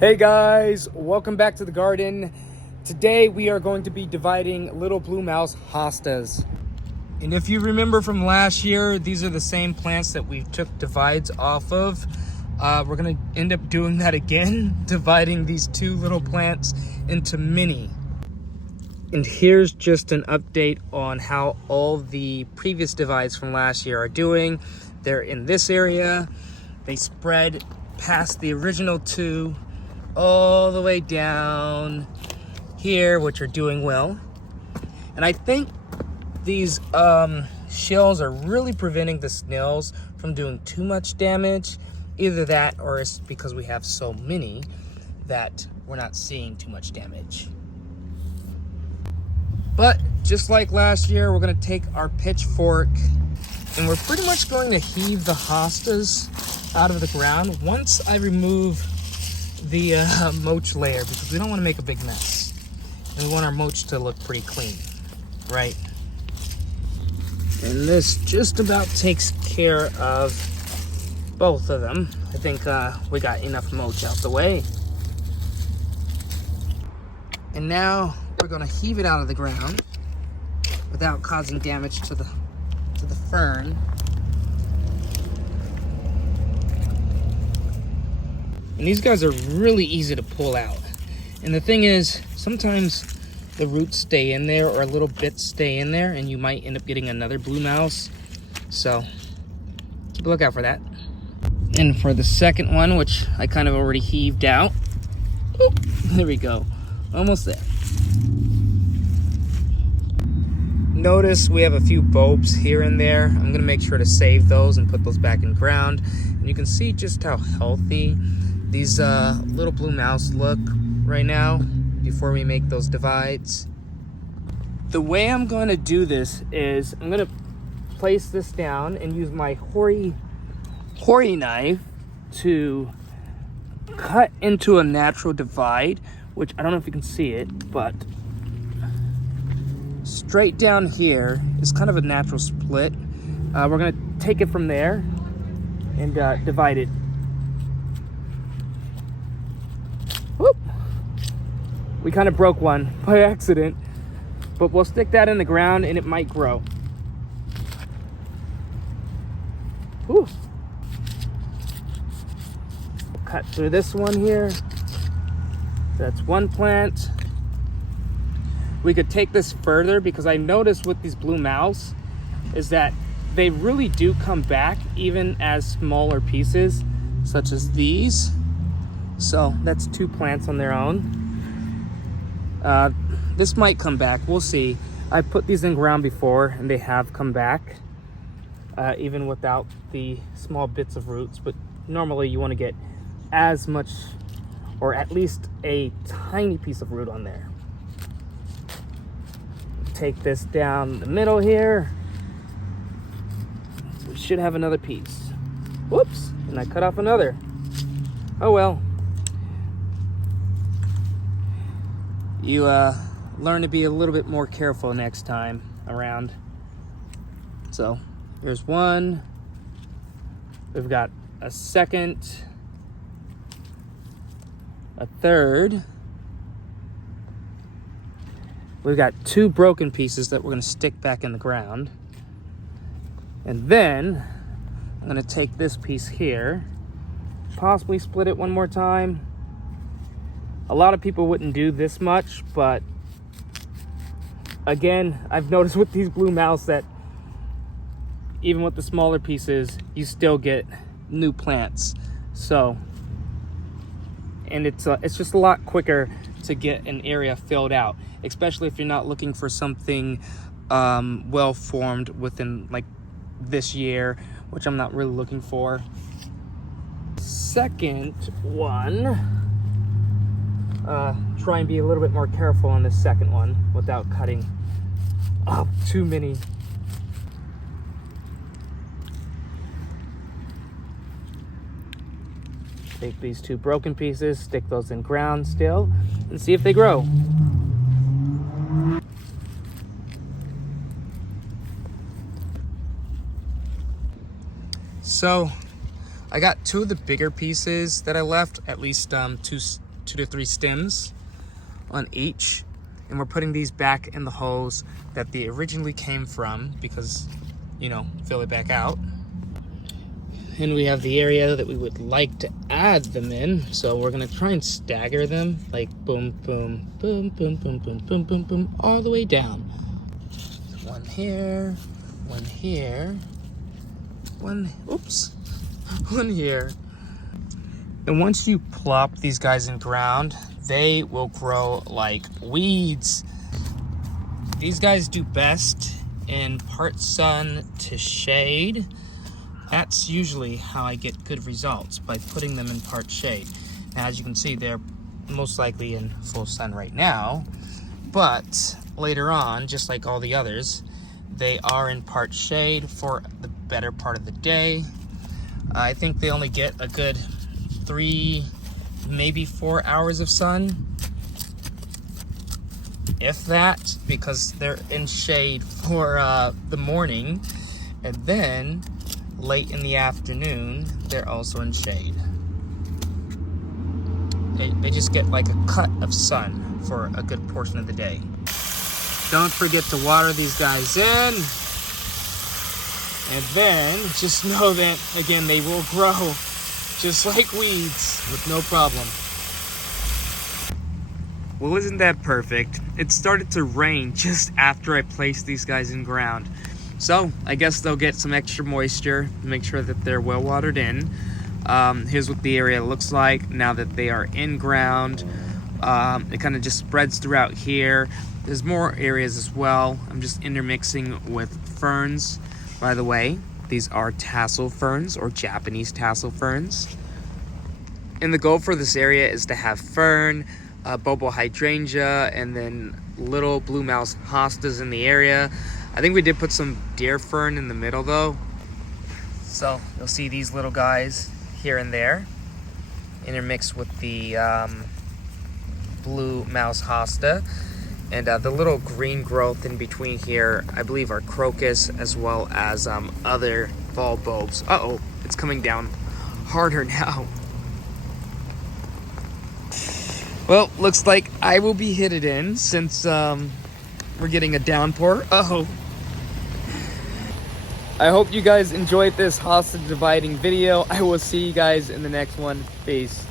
Hey guys, welcome back to the garden. Today we are going to be dividing little blue mouse hostas. And if you remember from last year, these are the same plants that we took divides off of. We're gonna end up doing that again, dividing these two little plants into mini. And here's just an update on how all the previous divides from last year are doing. They're in this area. They spread past the original two all the way down here, which are doing well. And I think these shells are really preventing the snails from doing too much damage. Either that, or it's because we have so many that we're not seeing too much damage. But just like last year, we're gonna take our pitchfork and we're pretty much going to heave the hostas out of the ground once I remove the mulch layer, because we don't want to make a big mess and we want our mulch to look pretty clean, right? And this just about takes care of both of them. I think we got enough mulch out the way. And now we're going to heave it out of the ground without causing damage to the fern. And these guys are really easy to pull out. And the thing is, sometimes the roots stay in there or little bits stay in there and you might end up getting another blue mouse. So keep a lookout for that. And for the second one, which I kind of already heaved out. Oop, there we go. Almost there. Notice we have a few bulbs here and there. I'm gonna make sure to save those and put those back in ground. And you can see just how healthy these little blue mouse look right now before we make those divides. The way I'm going to do this is I'm going to place this down and use my hori knife to cut into a natural divide, which I don't know if you can see it, but straight down here is kind of a natural split. We're going to take it from there and divide it. Whoop. We kind of broke one by accident, but we'll stick that in the ground and it might grow. Whew. Cut through this one here. That's one plant. We could take this further because I noticed with these blue mouse is that they really do come back even as smaller pieces, such as these. So that's two plants on their own. This might come back, we'll see. I put these in ground before and they have come back, even without the small bits of roots. But normally you want to get as much, or at least a tiny piece of root on there. Take this down the middle here. We should have another piece. Whoops, and I cut off another. Oh well. You learn to be a little bit more careful next time around. So here's one. We've got a second, a third. We've got two broken pieces that we're going to stick back in the ground. And then I'm going to take this piece here, possibly split it one more time. A lot of people wouldn't do this much, but again, I've noticed with these blue mouse that even with the smaller pieces, you still get new plants. So, and it's just a lot quicker to get an area filled out, especially if you're not looking for something well formed within like this year, which I'm not really looking for. Second one. Try and be a little bit more careful on this second one without cutting up too many. Take these two broken pieces, stick those in ground still, and see if they grow. So I got two of the bigger pieces that I left, at least 2 to 3 stems on each. And we're putting these back in the holes that they originally came from because, you know, fill it back out. And we have the area that we would like to add them in. So we're gonna try and stagger them like boom, boom, boom, boom, boom, boom, boom, boom, boom, all the way down. One here, one here, one here. And once you plop these guys in ground, they will grow like weeds. These guys do best in part sun to shade. That's usually how I get good results, by putting them in part shade. Now, as you can see, they're most likely in full sun right now, but later on, just like all the others, they are in part shade for the better part of the day. I think they only get a good 3, maybe 4 hours of sun, if that, because they're in shade for the morning, and then late in the afternoon they're also in shade. They just get like a cut of sun for a good portion of the day. Don't forget to water these guys in, and then just know that, again, they will grow just like weeds with no problem. Well, isn't that perfect? It started to rain just after I placed these guys in ground. So I guess they'll get some extra moisture, make sure that they're well watered in. Here's what the area looks like now that they are in ground. It kind of just spreads throughout here. There's more areas as well. I'm just intermixing with ferns. By the way, these are tassel ferns, or Japanese tassel ferns. And the goal for this area is to have fern, bobo hydrangea, and then little blue mouse hostas in the area. I think we did put some deer fern in the middle though. So you'll see these little guys here and there intermixed with the blue mouse hosta. And the little green growth in between here, I believe, are crocus, as well as other fall bulbs. Uh-oh, it's coming down harder now. Well, looks like I will be hit it in since we're getting a downpour. Uh-oh. I hope you guys enjoyed this hosta dividing video. I will see you guys in the next one. Peace.